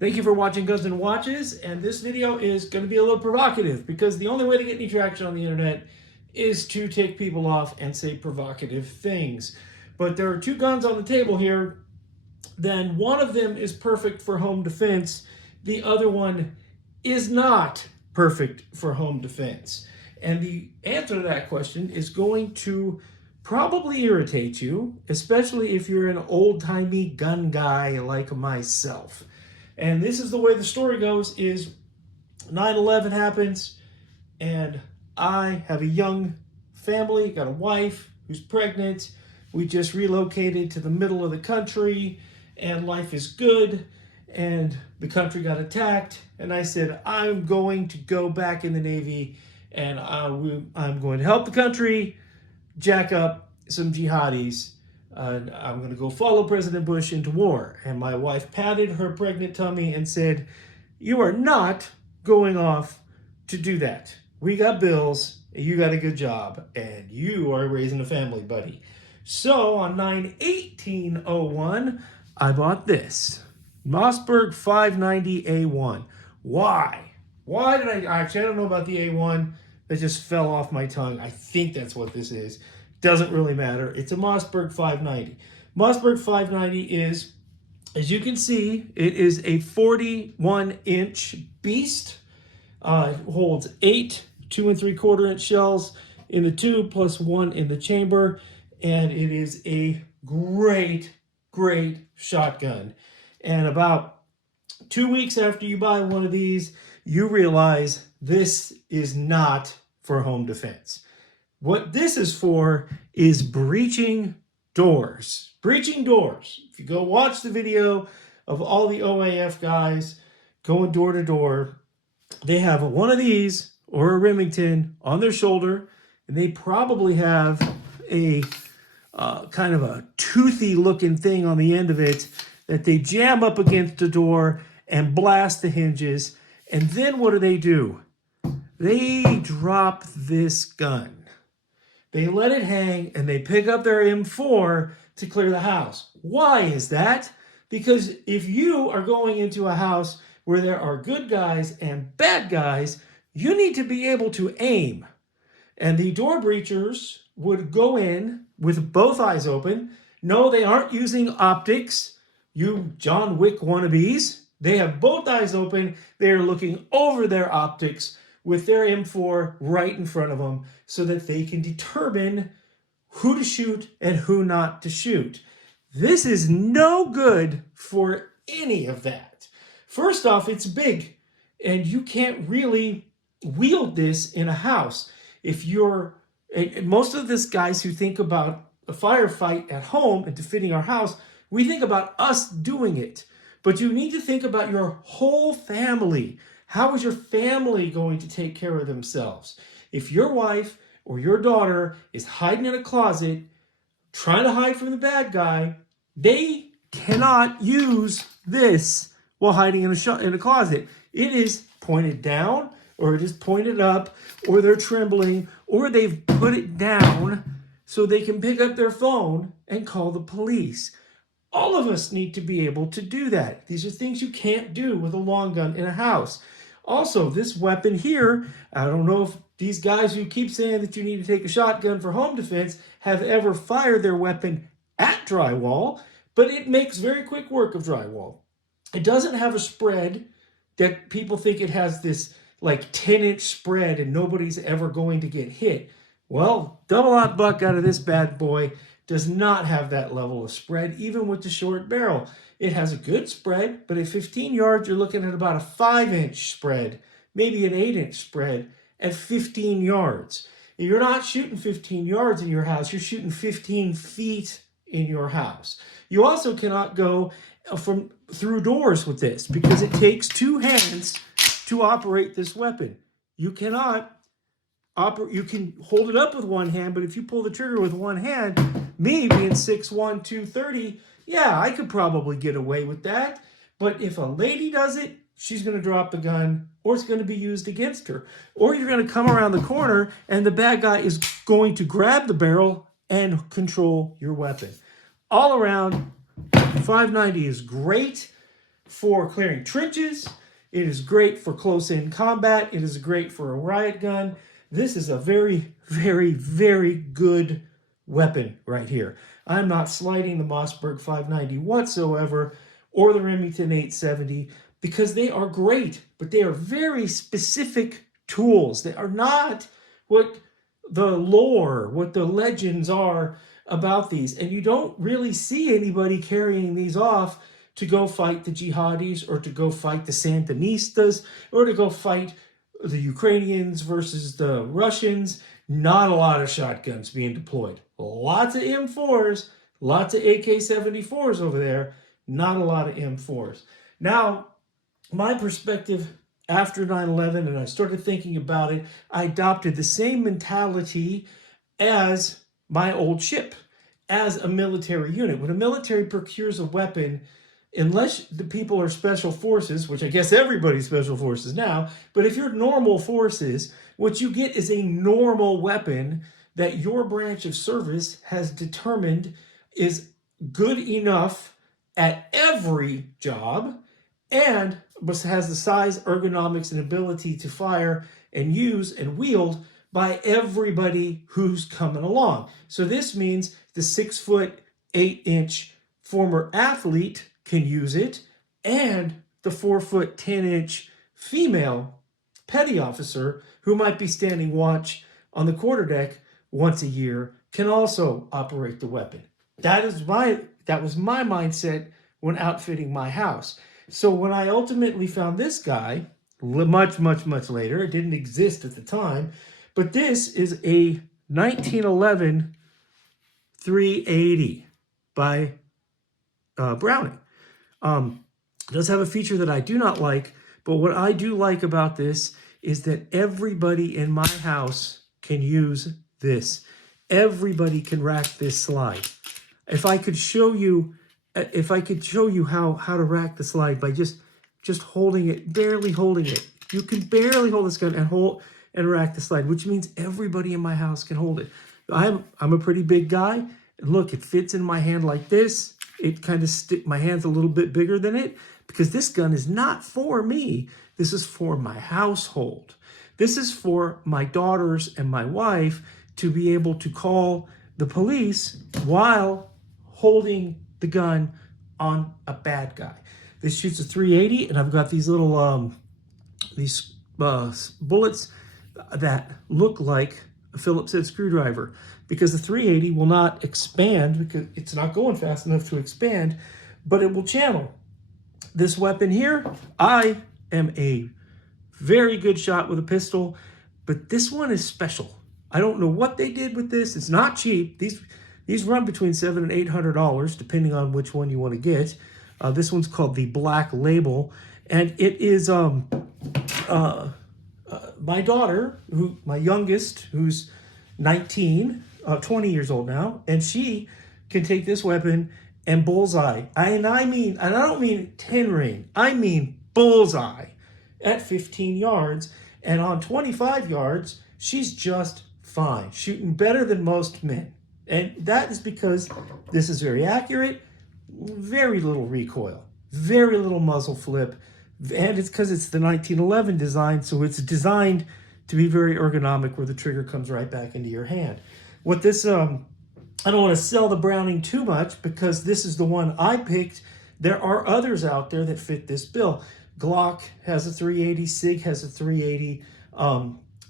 Thank you for watching Guns and Watches, and this video is going to be a little provocative because the only way to get any traction on the internet is to take people off and say provocative things. But there are two guns on the table here, then one of them is perfect for home defense, the other one is not perfect for home defense. And the answer to that question is going to probably irritate you, especially if you're an old-timey gun guy like myself. And this is the way the story goes, is 9/11 happens, and I have a young family, got a wife who's pregnant. We just relocated to the middle of the country, and life is good, and the country got attacked, and I said, I'm going to go back in the Navy, and I'm going to help the country jack up some jihadis. I'm going to go follow President Bush into war. And my wife patted her pregnant tummy and said, you are not going off to do that. We got bills, you got a good job, and you are raising a family, buddy. So on 9/18/01, I bought this Mossberg 590A1. Why? Why did I don't know about the A1. That just fell off my tongue. I think that's what this is. Doesn't really matter. It's a Mossberg 590. Mossberg 590 is, as you can see, it is a 41-inch beast. It holds 8 2 3/4-inch shells in the tube plus 1 in the chamber, and it is a great shotgun. And about 2 weeks after you buy one of these, you realize this is not for home defense. What this is for is breaching doors. Breaching doors. If you go watch the video of all the OAF guys going door to door, they have one of these or a Remington on their shoulder, and they probably have a kind of a toothy looking thing on the end of it that they jam up against the door and blast the hinges. And then what do? They drop this gun. They let it hang and they pick up their M4 to clear the house. Why is that? Because if you are going into a house where there are good guys and bad guys, you need to be able to aim. And the door breachers would go in with both eyes open. No, they aren't using optics. You John Wick wannabes. They have both eyes open. They're looking over their optics with their M4 right in front of them so that they can determine who to shoot and who not to shoot. This is no good for any of that. First off, it's big, and you can't really wield this in a house. If you're, most of this guys who think about a firefight at home and defending our house, we think about us doing it. But you need to think about your whole family. How is your family going to take care of themselves? If your wife or your daughter is hiding in a closet, trying to hide from the bad guy, they cannot use this while hiding in a closet. It is pointed down, or it is pointed up, or they're trembling, or they've put it down so they can pick up their phone and call the police. All of us need to be able to do that. These are things you can't do with a long gun in a house. Also, this weapon here, I don't know if these guys who keep saying that you need to take a shotgun for home defense have ever fired their weapon at drywall, but it makes very quick work of drywall. It doesn't have a spread that people think it has this like 10-inch spread and nobody's ever going to get hit. Well, double-aught buck out of this bad boy does not have that level of spread, even with the short barrel. It has a good spread, but at 15 yards, you're looking at about a 5-inch spread, maybe an 8-inch spread at 15 yards. If you're not shooting 15 yards in your house, you're shooting 15 feet in your house. You also cannot go through doors with this because it takes 2 hands to operate this weapon. You cannot you can hold it up with one hand, but if you pull the trigger with one hand, me being 6'1", 230, yeah, I could probably get away with that. But if a lady does it, she's going to drop the gun, or it's going to be used against her. Or you're going to come around the corner and the bad guy is going to grab the barrel and control your weapon. All around, 590 is great. for clearing trenches. It is great for close-in combat. It is great for a riot gun. This is a very, very, very good weapon right here. I'm not slighting the Mossberg 590 whatsoever, or the Remington 870, because they are great, but they are very specific tools. They are not what the lore, what the legends are about these. And you don't really see anybody carrying these off to go fight the jihadis, or to go fight the Sandinistas, or to go fight the Ukrainians versus the Russians. Not a lot of shotguns being deployed. Lots of M4s, lots of AK-74s over there, not a lot of M4s. Now, my perspective after 9/11, and I started thinking about it, I adopted the same mentality as my old ship, as a military unit. When a military procures a weapon, unless the people are special forces, which I guess everybody's special forces now, but if you're normal forces, what you get is a normal weapon that your branch of service has determined is good enough at every job, and has the size, ergonomics, and ability to fire and use and wield by everybody who's coming along. So this means the 6'8" former athlete can use it, and the 4'10" female petty officer who might be standing watch on the quarterdeck once a year can also operate the weapon. That was my mindset when outfitting my house. So when I ultimately found this guy, much, much, much later, it didn't exist at the time, but this is a 1911 380 by Browning. It does have a feature that I do not like, but what I do like about this is that everybody in my house can use this. Everybody can rack this slide. If I could show you how to rack the slide by just holding it, barely holding it. You can barely hold this gun and rack the slide, which means everybody in my house can hold it. I'm a pretty big guy. And look, it fits in my hand like this. It kind of my hand's a little bit bigger than it, because this gun is not for me. This is for my household. This is for my daughters and my wife to be able to call the police while holding the gun on a bad guy. This shoots a 380, and I've got these little bullets that look like a Phillips head screwdriver, because the 380 will not expand because it's not going fast enough to expand, but it will channel. This weapon here, I am a very good shot with a pistol, but this one is special. I don't know what they did with this. It's not cheap. These run between $700 and $800, depending on which one you want to get. This one's called the Black Label, and it is my daughter, my youngest, who's 19, 20 years old now, and she can take this weapon and bullseye. I don't mean 10 ring. I mean bullseye at 15 yards, and on 25 yards, she's just fine, shooting better than most men. And that is because this is very accurate, very little recoil, very little muzzle flip, and it's because it's the 1911 design, so it's designed to be very ergonomic, where the trigger comes right back into your hand. What this, I don't want to sell the Browning too much, because this is the one I picked. There are others out there that fit this bill. Glock has a 380, SIG has a 380,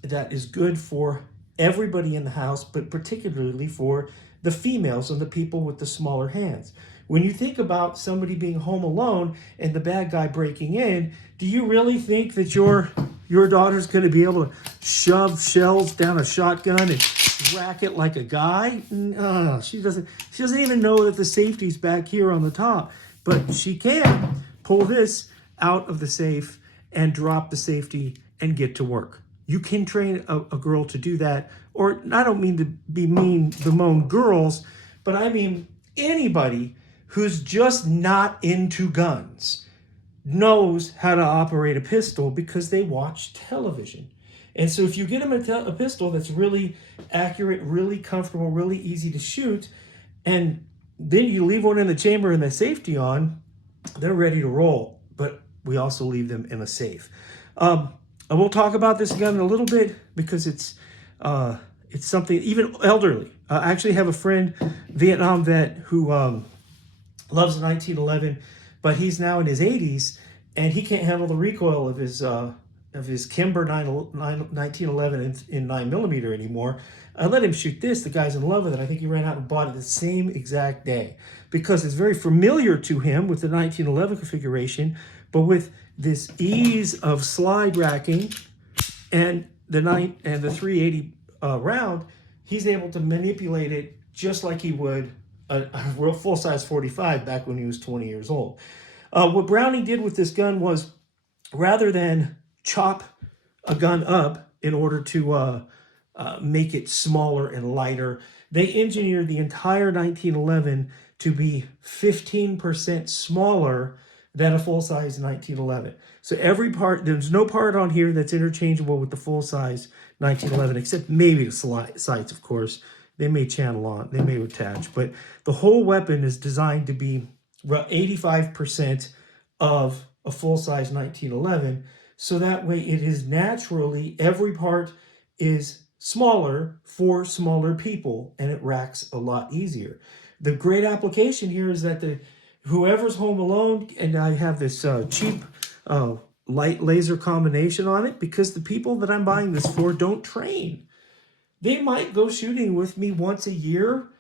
that is good for everybody in the house, but particularly for the females and the people with the smaller hands. When you think about somebody being home alone and the bad guy breaking in, do you really think that your daughter's going to be able to shove shells down a shotgun and rack it like a guy? No, she doesn't even know that the safety's back here on the top, but she can pull this out of the safe and drop the safety and get to work. You can train a girl to do that, or I don't mean to be mean to bemoan girls, but I mean anybody who's just not into guns knows how to operate a pistol because they watch television. And so if you get them a pistol that's really accurate, really comfortable, really easy to shoot, and then you leave one in the chamber and the safety on, they're ready to roll. we also leave them in a safe. I will talk about this gun in a little bit because it's something even elderly. I actually have a friend, Vietnam vet, who loves a 1911, but he's now in his 80s and he can't handle the recoil of his Kimber 1911 in 9mm anymore. I let him shoot this. The guy's in love with it. I think he ran out and bought it the same exact day because it's very familiar to him with the 1911 configuration, but with this ease of slide racking and the 380 round, he's able to manipulate it just like he would a real full-size 45 back when he was 20 years old. What Browning did with this gun was, rather than chop a gun up in order to make it smaller and lighter, they engineered the entire 1911 to be 15% smaller than a full-size 1911. So every part, there's no part on here that's interchangeable with the full-size 1911, except maybe the sights, of course. They may channel on, they may attach, but the whole weapon is designed to be 85% of a full-size 1911, so that way it is naturally, every part is smaller for smaller people, and it racks a lot easier. The great application here is that whoever's home alone, and I have this cheap light laser combination on it, because the people that I'm buying this for don't train. They might go shooting with me once a year,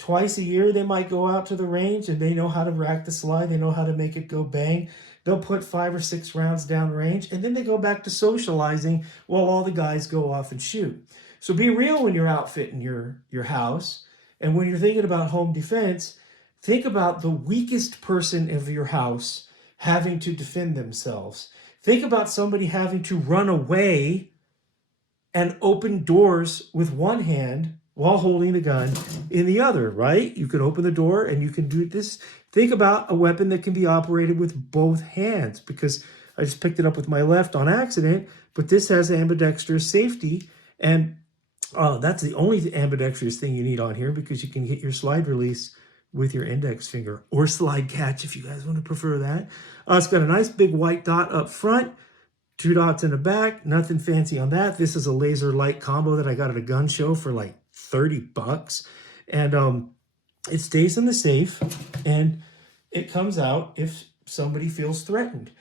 twice a year. They might go out to the range and they know how to rack the slide. They know how to make it go bang. They'll put 5 or 6 rounds down range, and then they go back to socializing while all the guys go off and shoot. So be real when you're outfitting your house. And when you're thinking about home defense, think about the weakest person of your house having to defend themselves. Think about somebody having to run away and open doors with one hand while holding the gun in the other, right? You can open the door and you can do this. Think about a weapon that can be operated with both hands, because I just picked it up with my left on accident, but this has ambidextrous safety, and that's the only ambidextrous thing you need on here, because you can hit your slide release with your index finger, or slide catch if you guys want to prefer that. It's got a nice big white dot up front, 2 dots in the back, nothing fancy on that. This is a laser light combo that I got at a gun show for like 30 bucks. And it stays in the safe, and it comes out if somebody feels threatened.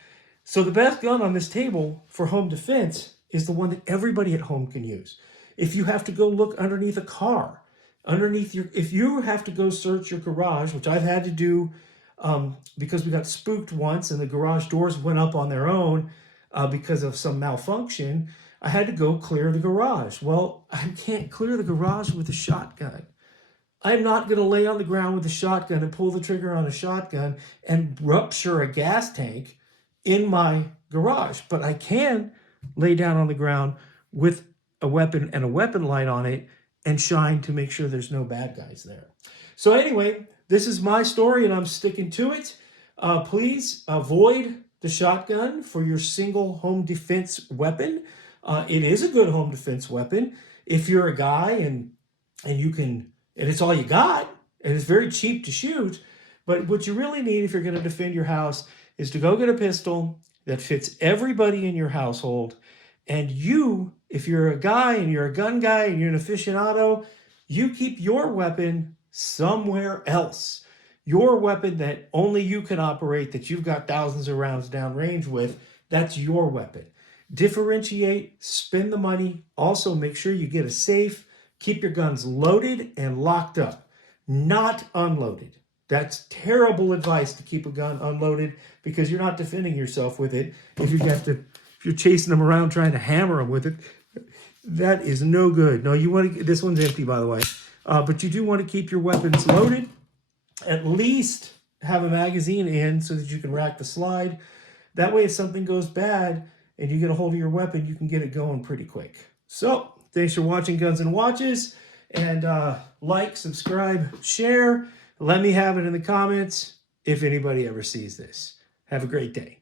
So the best gun on this table for home defense is the one that everybody at home can use. If you have to go look underneath a car, if you have to go search your garage, which I've had to do because we got spooked once and the garage doors went up on their own, because of some malfunction, I had to go clear the garage. Well, I can't clear the garage with a shotgun. I'm not going to lay on the ground with a shotgun and pull the trigger on a shotgun and rupture a gas tank in my garage. But I can lay down on the ground with a weapon and a weapon light on it and shine to make sure there's no bad guys there. So anyway, this is my story and I'm sticking to it. Please avoid the shotgun for your single home defense weapon. It is a good home defense weapon if you're a guy and you can, and it's all you got, and it's very cheap to shoot. But what you really need if you're going to defend your house is to go get a pistol that fits everybody in your household. And you, if you're a guy and you're a gun guy and you're an aficionado, you keep your weapon somewhere else. Your weapon that only you can operate, that you've got thousands of rounds downrange with, that's your weapon. Differentiate, spend the money. Also, make sure you get a safe. Keep your guns loaded and locked up, not unloaded. That's terrible advice to keep a gun unloaded, because you're not defending yourself with it. If you're chasing them around trying to hammer them with it, that is no good. No, you want to. This one's empty, by the way, but you do want to keep your weapons loaded. At least have a magazine in so that you can rack the slide. That way, if something goes bad and you get a hold of your weapon, you can get it going pretty quick. So, thanks for watching Guns and Watches. And like, subscribe, share. Let me have it in the comments if anybody ever sees this. Have a great day.